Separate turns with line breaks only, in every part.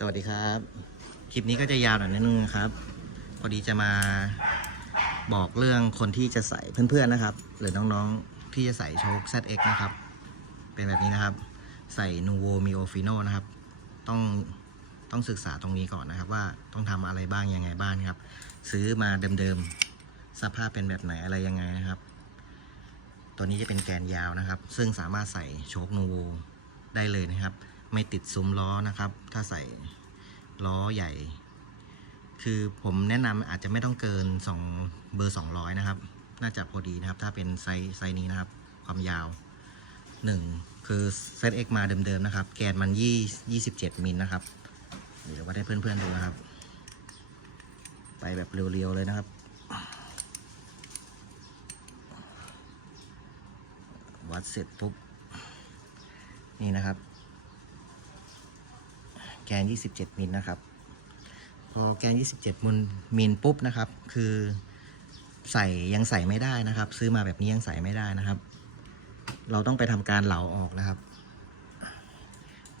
สวัสดีครับ คลิปนี้ก็จะยาวหน่อยนิดนึงครับ พอดีจะมาบอกเรื่องคนที่จะใส่เพื่อนๆนะครับ หรือน้องๆที่จะใส่โชค ZX นะครับ เป็นแบบนี้นะครับ ใส่ Nuvo Mio Fino นะครับ ต้องต้องศึกษาตรงนี้ก่อนนะครับ ว่าต้องทำอะไรบ้างยังไงบ้างครับ ซื้อมาเดิมๆสภาพเป็นแบบไหนอะไรยังไงนะครับ ตัวนี้จะเป็นแกนยาวนะครับ ซึ่งสามารถใส่โชค Nuvo ได้เลยนะครับ ไม่ติดซุ้มล้อนะครับ ถ้าใส่ล้อใหญ่ คือผมแนะนำอาจจะไม่ต้องเกิน2เบอร์ 200 นะครับ น่าจะพอดีนะครับ ถ้าเป็นไซส์ไซส์นี้นะครับ ความยาว 1 คือ ZX มาเดิมๆนะครับ แกนมัน20 27 มิลนะครับเดี๋ยววัดให้เพื่อนๆดูนะครับ ไปแบบเรียวๆเลยนะครับวัดเสร็จปุ๊บนี่นะครับ แกน 27 มิลนะครับ พอแกน 27มิลมิลปุ๊บนะครับ คือใส่ยังใส่ไม่ได้นะครับ ซื้อมาแบบนี้ยังใส่ไม่ได้นะครับ เราต้องไปทำการเหลาออกนะครับ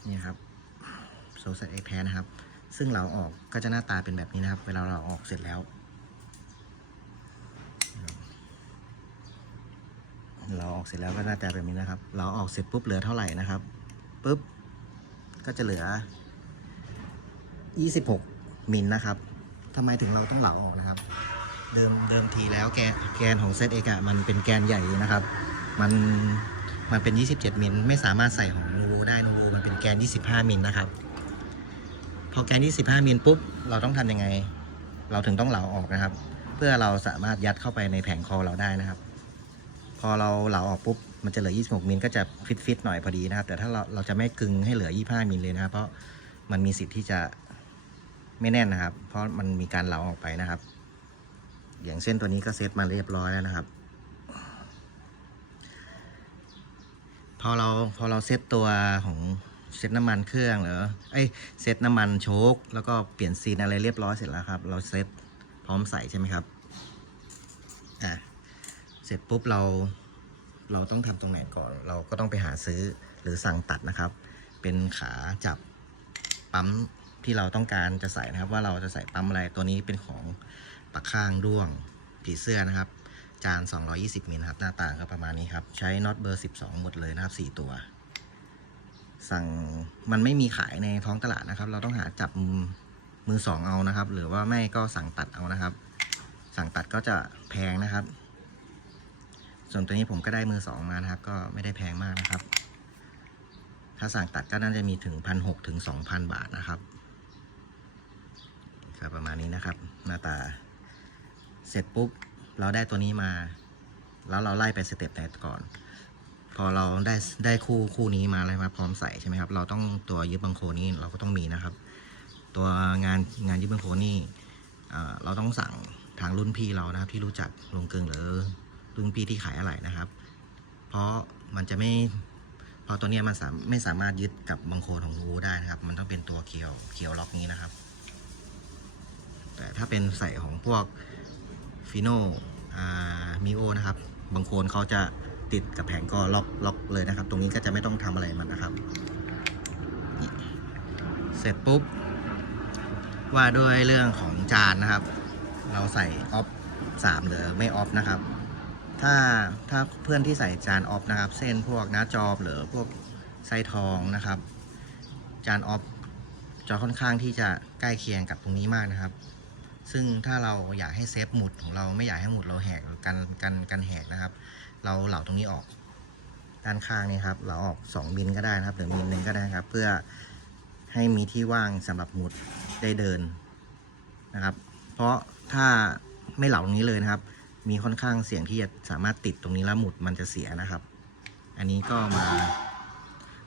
นี่ครับโซเซตเอ็กแทนะครับ ซึ่งเหลาออกก็จะหน้าตาเป็นแบบนี้นะครับ เวลาเราออกเสร็จแล้วเราออกเสร็จแล้วก็หน้าตาแบบนี้นะครับ เราออกเสร็จปุ๊บเหลือเท่าไหร่นะครับปุ๊บก็จะเหลือ 26 มิลนะครับทำไมถึงเราต้องเหลาออกนะครับ เดิมเดิมทีแล้วแกนแกนของเซตเอกะมันเป็นแกนใหญ่นะครับ มันมันเป็น 27 มิลไม่สามารถใส่ของนูโวได้นูโวมันเป็นแกน 25 มิลนะครับ พอแกน 25 มิลปุ๊บ เราต้องทำยังไง เราถึงต้องเหลาออกนะครับ เพื่อเราสามารถยัดเข้าไปในแผงคอเราได้นะครับ พอเราเหลาออกปุ๊บ มันจะเหลือ 26 มิลก็จะฟิตฟิตๆหน่อยพอดีนะครับ แต่ถ้าเราเราจะไม่กึงให้เหลือ 25 มิลเลยนะครับ เพราะมันมีสิทธิ์ที่จะ ไม่แน่นนะครับ เพราะมันมีการเหลาออกไปนะครับ อย่างเช่นตัวนี้ก็เซตมาเรียบร้อยแล้วนะครับ พอเราพอเราเซตตัวของเซตน้ำมันเครื่องหรือเอ้เซตน้ำมันโชคแล้วก็เปลี่ยนซีนอะไรเรียบร้อยเสร็จแล้วครับ เราเซตพร้อมใส่ใช่ไหมครับอะเสร็จปุ๊บเราเราต้องทำตรงไหนก่อน เราก็ต้องไปหาซื้อหรือสั่งตัดนะครับ เป็นขาจับปั๊ม ที่เราต้องการจะใส่นะครับ ว่าเราจะใส่ปั๊มอะไรตัวนี้เป็นของปักข้างด้วงผีเสื้อนะครับ จาน 220มิลครับหน้าต่างก็ประมาณนี้ครับ ใช้น็อตเบอร์ 12 หมดเลยนะครับ 4 ตัว สั่งมันไม่มีขายในท้องตลาดนะครับ เราต้องหาจับมือสองเอานะครับ หรือว่าไม่ก็สั่งตัดเอานะครับ สั่งตัดก็จะแพงนะครับ ส่วนตัวนี้ผมก็ได้มือสองมานะครับ ก็ไม่ได้แพงมากนะครับ ถ้าสั่งตัดก็น่าจะมีถึงพันหกถึงสองพันบาทนะครับ ก็ประมาณนี้นะครับ หน้าตา เสร็จปุ๊บ เราได้ตัวนี้มา แล้วเราไล่ไปสเต็ปไหนก่อน พอเราได้ได้คู่คู่นี้มาเลยมาพร้อมใส่ใช่ไหมครับ เราต้องตัวยึดบังโคนี่เราก็ต้องมีนะครับ ตัวงานงานยึดบังโคนี่เราต้องสั่งทางรุ่นพี่เรานะครับที่รู้จักลงเกึ่งหรือรุ่นพี่ที่ขายอะไรนะครับ เพราะมันจะไม่พอตัวนี้มันไม่สามารถยึดกับบังโคของรูได้นะครับ มันต้องเป็นตัวเคียวเคียวล็อกนี้นะครับ แต่ถ้าเป็นใส่ของพวกฟิโน่มิโอนะครับ บางโคนเขาจะติดกับแผงก็ล็อกล็อกเลยนะครับ ตรงนี้ก็จะไม่ต้องทำอะไรมันนะครับ เสร็จปุ๊บ ว่าด้วยเรื่องของจานนะครับ เราใส่ออฟสามหรือไม่ออฟนะครับ ถ้าถ้าเพื่อนที่ใส่จานออฟนะครับ เส้นพวกหน้าจอหรือพวกไส้ทองนะครับ จานออฟจะค่อนข้างที่จะใกล้เคียงกับตรงนี้มากนะครับ ซึ่งถ้าเราอยากให้เซฟหมุดของเราไม่อยากให้หมุดเราแหกกันกันกันแหกนะครับ เราเหลาตรงนี้ออกด้านข้างนี่ครับเราออก2มิลก็ได้นะครับหรือมิลหนึ่งก็ได้ครับ เพื่อให้มีที่ว่างสำหรับหมุดได้เดินนะครับ เพราะถ้าไม่เหลาตรงนี้เลยนะครับ มีค่อนข้างเสี่ยงที่จะสามารถติดตรงนี้แล้วหมุดมันจะเสียนะครับ อันนี้ก็มา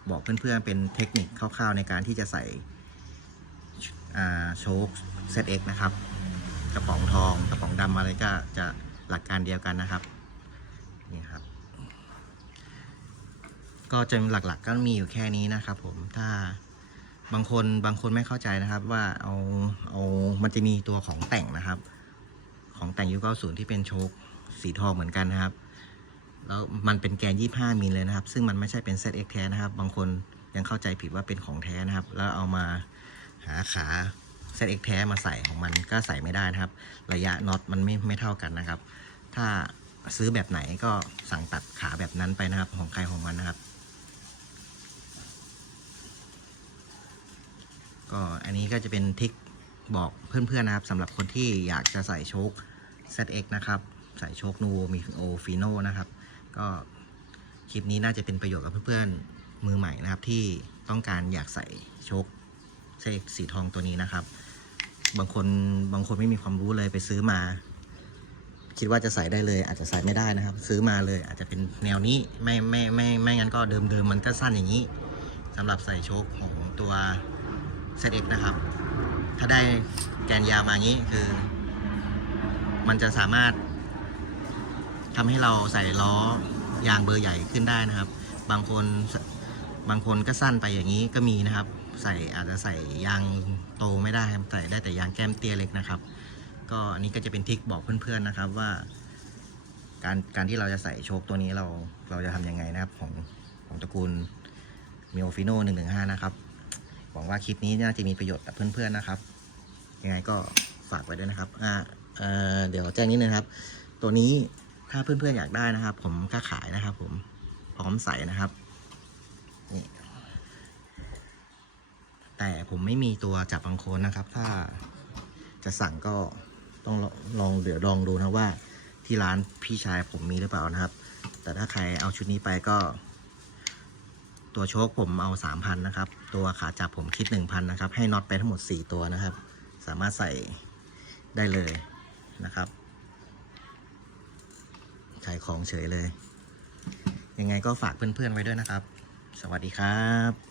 บอกเพื่อนๆเป็นเทคนิคคร่าวๆในการที่จะใส่อ่าโชค ZX นะครับ กระป๋องทอง กระป๋องดำอะไรก็จะหลักการเดียวกันนะครับนี่ครับ ก็จะหลักๆก็มีอยู่แค่นี้นะครับ ผมถ้าบางคนบางคนไม่เข้าใจนะครับ ว่าเอาเอามันจะมีตัวของแต่งนะครับ ของแต่งยุค90ที่เป็นโชคสีทองเหมือนกันนะครับ แล้วมันเป็นแกน 25มิลเลยนะครับ ซึ่งมันไม่ใช่เป็น ZX แท้นะครับ บางคนยังเข้าใจผิดว่าเป็นของแท้นะครับ แล้วเอามาหาขา ZX แท้มาใส่ของมันก็ใส่ไม่ได้นะครับ ระยะน็อตมันไม่ไม่เท่ากันนะครับ ถ้าซื้อแบบไหนก็สั่งตัดขาแบบนั้นไปนะครับ ของใครของมันนะครับ ก็อันนี้ก็จะเป็นทิกบอกเพื่อนๆนะครับสำหรับคนที่อยากจะใส่โชค ZX นะครับ ใส่โชคนูมีโอฟิโนนะครับ ก็คลิปนี้น่าจะเป็นประโยชน์กับเพื่อนๆมือใหม่นะครับ ที่ต้องการอยากใส่โชค ZX สีทองตัวนี้นะครับ บางคนบางคนไม่มีความรู้เลยไปซื้อมา คิดว่าจะใส่ได้เลย อาจจะใส่ไม่ได้นะครับ ซื้อมาเลย อาจจะเป็นแนวนี้ไม่ไม่ไม่ไม่งั้นก็เดิมเดิมมันก็สั้นอย่างนี้สำหรับใส่โชคของตัว ZX นะครับ ถ้าได้แกนยาวมางี้คือ มันจะสามารถทำให้เราใส่ล้อยางเบอร์ใหญ่ขึ้นได้นะครับ บางคนบางคนก็สั้นไปอย่างนี้ก็มีนะครับ ใส่อาจจะใส่ยางโตไม่ได้ครับใส่ได้แต่ยางแก้มเตี้ยเล็กนะครับ ก็อันนี้ก็จะเป็นทิกบอกเพื่อนๆนะครับว่า การการที่เราจะใส่โชคตัวนี้เราเราจะทำยังไงนะครับของของตระกูลมิโอฟิโน่หนึ่งหนึ่งห้านะครับ หวังว่าคลิปนี้น่าจะมีประโยชน์กับเพื่อนๆนะครับ ยังไงก็ฝากไว้ด้วยนะครับอ่าเอ่อเดี๋ยวแจ้งนิดนึงครับ ตัวนี้ถ้าเพื่อนๆอยากได้นะครับ ผมก็ขายนะครับ ผมพร้อมใส่นะครับนี่ แต่ผมไม่มีตัวจับบังโคนนะครับ ถ้าจะสั่งก็ต้องลองลองเดี๋ยวลองดูนะว่า ที่ร้านพี่ชายผมมีหรือเปล่านะครับ แต่ถ้าใครเอาชุดนี้ไปก็ ตัวโชคผมเอาสามพันนะครับ ตัวขาจับผมคิดหนึ่งพันนะครับ ให้น็อตไปทั้งหมดสี่ตัวนะครับ สามารถใส่ได้เลยนะครับขายของเฉยเลย ยังไงก็ฝากเพื่อนๆไว้ด้วยนะครับ สวัสดีครับ